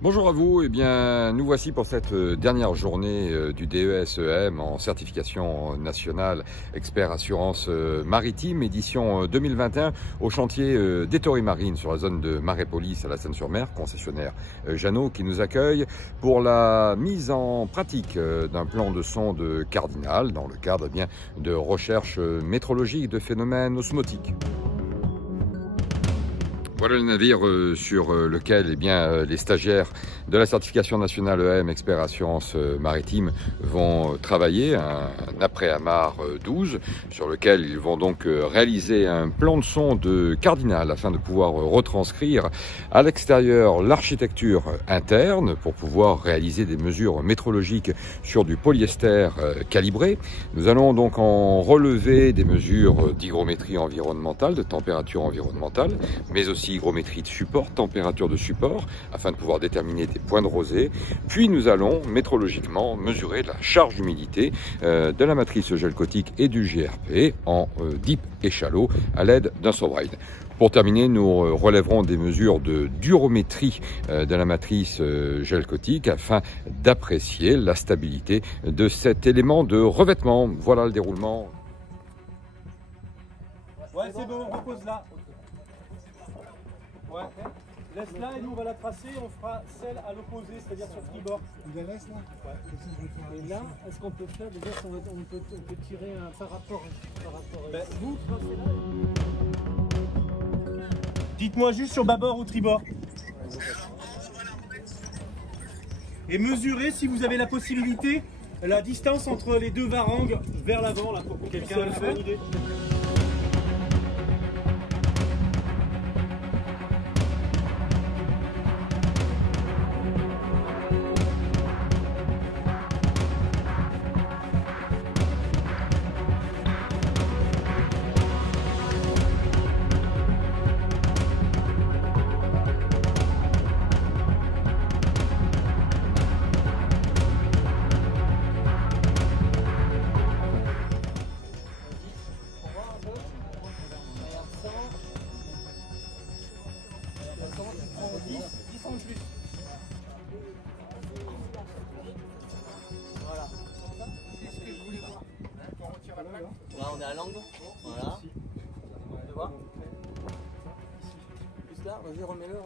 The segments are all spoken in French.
Bonjour à vous, eh bien nous voici pour cette dernière journée du DES-EM en certification nationale expert assurance maritime édition 2021 au chantier d'Ettori Marine sur la zone de Marépolis à la Seine-sur-Mer, concessionnaire Jeannot qui nous accueille pour la mise en pratique d'un plan de sonde Cardinal dans le cadre bien de recherche métrologique de phénomènes osmotiques. Voilà le navire sur lequel les stagiaires de la certification nationale EM expert assurance maritime vont travailler, un après-amarre 12, sur lequel ils vont donc réaliser un plan de sonde Cardinal afin de pouvoir retranscrire à l'extérieur l'architecture interne pour pouvoir réaliser des mesures métrologiques sur du polyester calibré. Nous allons donc en relever des mesures d'hygrométrie environnementale, de température environnementale, mais aussi hygrométrie de support, température de support, afin de pouvoir déterminer des points de rosée. Puis nous allons métrologiquement mesurer la charge d'humidité de la matrice gel cotique et du GRP en deep et shallow à l'aide d'un sobride. Pour terminer, nous relèverons des mesures de durométrie de la matrice gel cotique afin d'apprécier la stabilité de cet élément de revêtement. Voilà le déroulement. Ouais, c'est bon, repose là. Ouais. Laisse là et nous on va la tracer, on fera celle à l'opposé, c'est-à-dire sur tribord. Tu la laisses là? Ouais. Et là, est-ce qu'on peut faire déjà, on peut tirer un par rapport Ben, vous tracez là. Dites-moi juste sur bâbord ou tribord. Et mesurez si vous avez la possibilité la distance entre les deux varangues vers l'avant là pour que quelqu'un ait une bonne idée. Là on est à l'angle, voilà. Tu vois? Plus là, vas-y remets-le.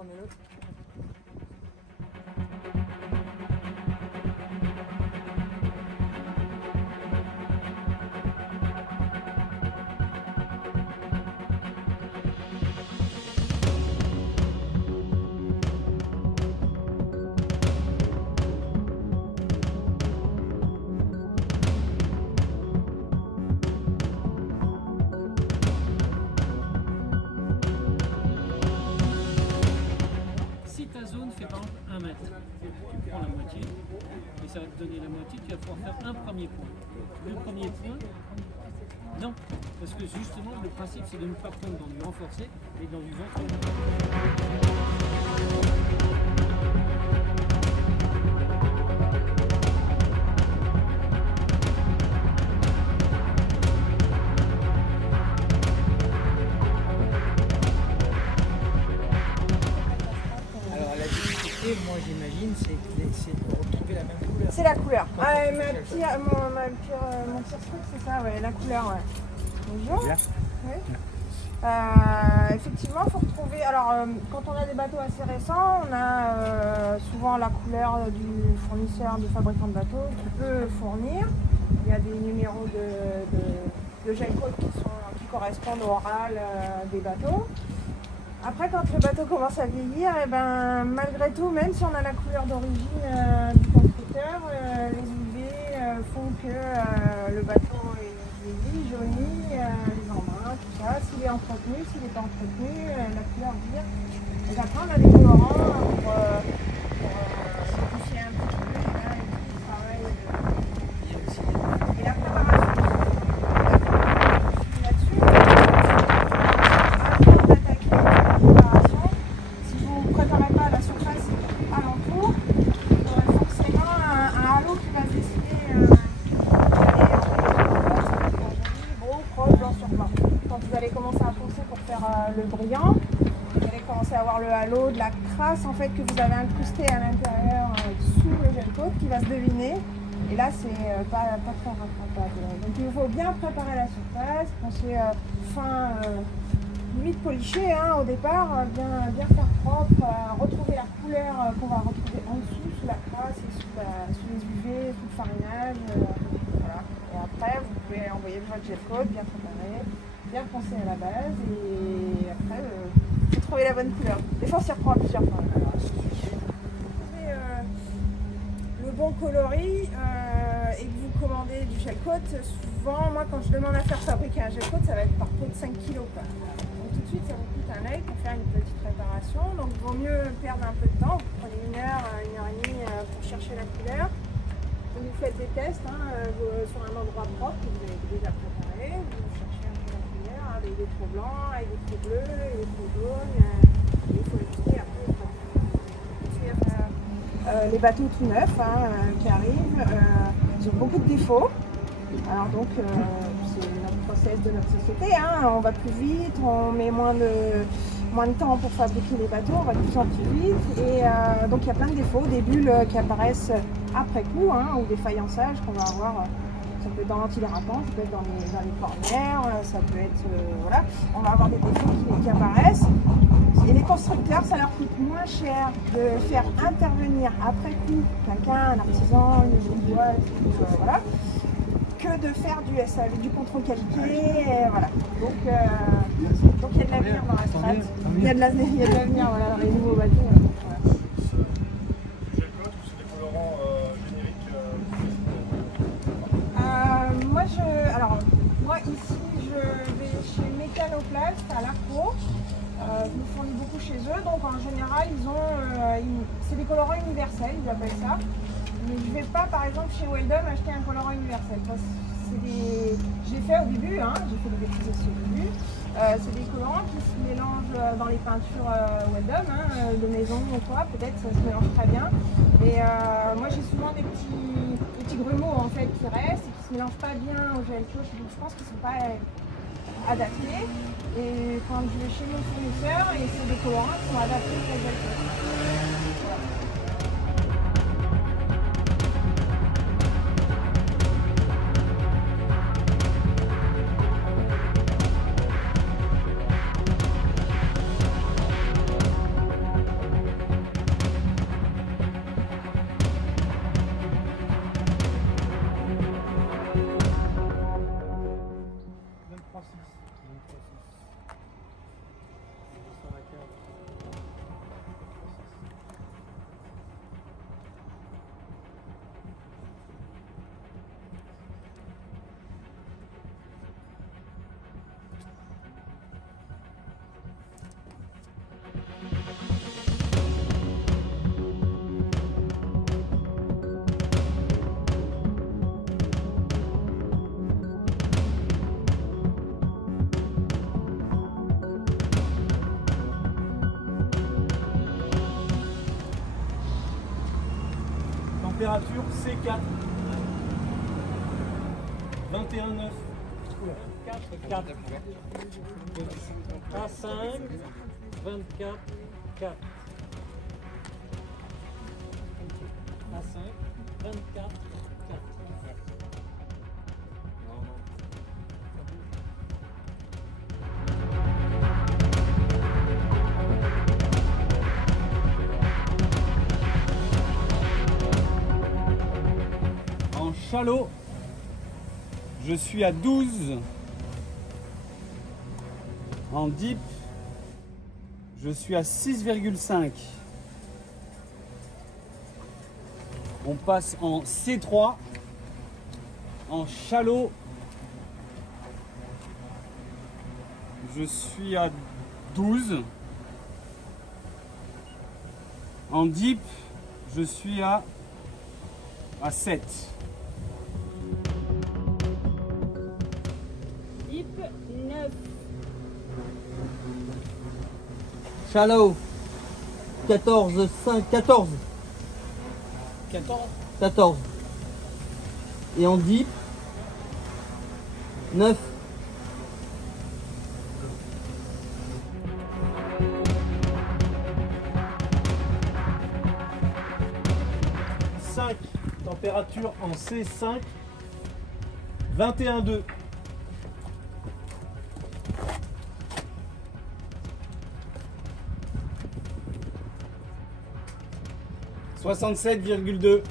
Si ta zone fait par exemple 1 mètre, tu prends la moitié, et ça va te donner la moitié, tu vas pouvoir faire un premier point. Le premier point, non, parce que justement le principe c'est de ne pas prendre dans du renforcé, mais dans du ventre. Alors la difficulté, moi j'imagine, c'est de retrouver la même couleur. C'est la couleur. Mon pire truc, c'est ça, ouais, la couleur. Ouais. Bonjour. Bien. Oui. Effectivement, il faut retrouver. Alors, quand on a des bateaux assez récents, on a souvent la couleur du fournisseur, du fabricant de bateaux qui peut fournir. Il y a des numéros de gel code qui correspondent au RAL des bateaux. Après, quand le bateau commence à vieillir, et ben, malgré tout, même si on a la couleur d'origine du constructeur, les UV font que le bateau est vieilli, jauni, les embruns, tout ça. S'il est entretenu, s'il n'est pas entretenu, la couleur vire. Donc après, on a des colorants pour simplifier un petit peu le travail. Et la préparation. Si vous ne préparez pas la surface alentour, vous aurez forcément un halo qui va se dessiner gros, proche, blanc sur blanc. Quand vous allez commencer à foncer pour faire le brillant, vous allez commencer à avoir avoir le halo de la crasse en fait que vous avez incrusté à l'intérieur sous le gel coat qui va se deviner. Et là, c'est pas très rattrapable. Donc il faut bien préparer la surface, penser fin, limite poliché hein, au départ, bien faire propre, retrouver la couleur qu'on va retrouver en dessous, sous la crasse et sous les UV, sous le farinage. Voilà. Et après, vous pouvez envoyer votre gel coat bien préparé, bien foncé à la base et après, vous trouvez la bonne couleur. Des fois, on s'y reprend plusieurs fois. Le bon coloris et que vous commandez du gel coat, souvent, moi, quand je demande à faire fabriquer un gel coat, ça va être par pot de 5 kg. Donc tout de suite, ça vous coûte un œil pour faire une petite réparation. Donc il vaut mieux perdre un peu de temps. Vous prenez 1 heure et demie pour chercher la couleur. Donc vous faites des tests sur un endroit propre que vous avez déjà préparé. Vous cherchez un peu la couleur avec des trous blancs, avec des trous bleus, et des trous jaunes. Et il faut ajuster après. Les bateaux tout neufs qui arrivent, ils ont beaucoup de défauts. Alors donc c'est notre process de notre société, on va plus vite, on met moins de temps pour fabriquer les bateaux, on va de plus en plus vite et donc il y a plein de défauts, des bulles qui apparaissent après coup ou des faïençages qu'on va avoir, ça peut être dans l'antidérapant, ça peut être dans les cornières, ça peut être, voilà, on va avoir des défauts qui apparaissent. Et les constructeurs, ça leur coûte moins cher de faire intervenir après coup quelqu'un, un artisan, une boîte, voilà, que de faire du SAV, du contrôle qualité, et voilà. Donc il y a de l'avenir dans la strat. Il y a de l'avenir voilà, dans les nouveaux bateaux. Voilà. C'est du gel coat ou c'est des colorants génériques Moi ici je vais chez Mécanoplast à l'Arco. Je me fournis beaucoup chez eux, donc en général c'est des colorants universels, ils appellent ça. Mais je ne vais pas par exemple chez Weldom acheter un colorant universel. J'ai fait au début, j'ai fait des bêtises aussi au début. C'est des colorants qui se mélangent dans les peintures Weldom, de maison ou quoi, peut-être ça se mélange très bien. Et moi j'ai souvent des petits grumeaux en fait qui restent et qui se mélangent pas bien au gel coat, donc je pense qu'ils ne sont pas adaptés. Et quand je vais chez mon fournisseur, et c'est des colorants qui sont adaptés au gel coat. Voilà. Température C4. 21,9. 4. A5, 24, 4. A5, 24, 4. En shallow, je suis à 12. En deep, je suis à 6,5. On passe en C3. En shallow, je suis à 12. En deep, je suis à 7. Deep 9. Shallow 14, 5, 14. 14. Et en deep 9. 5, température en C5, 21,2. « 67,2.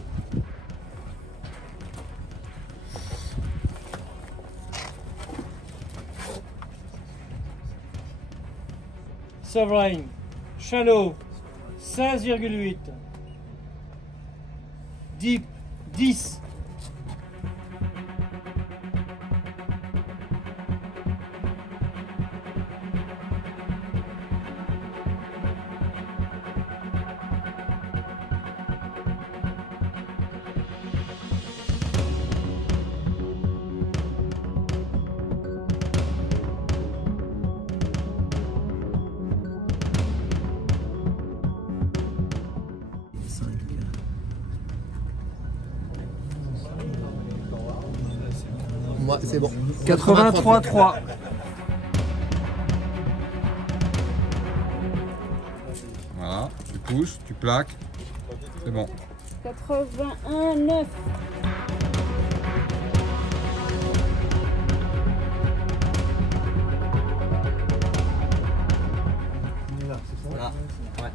Sovereign, Shallow, 16,8. Deep, 10. Moi, c'est bon. 83,3. Voilà, tu pousses, tu plaques, c'est bon. 81,9. Voilà. Ouais.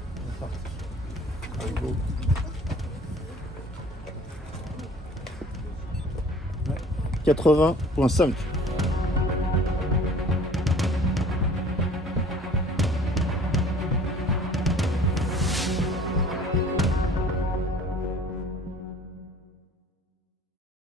80,5.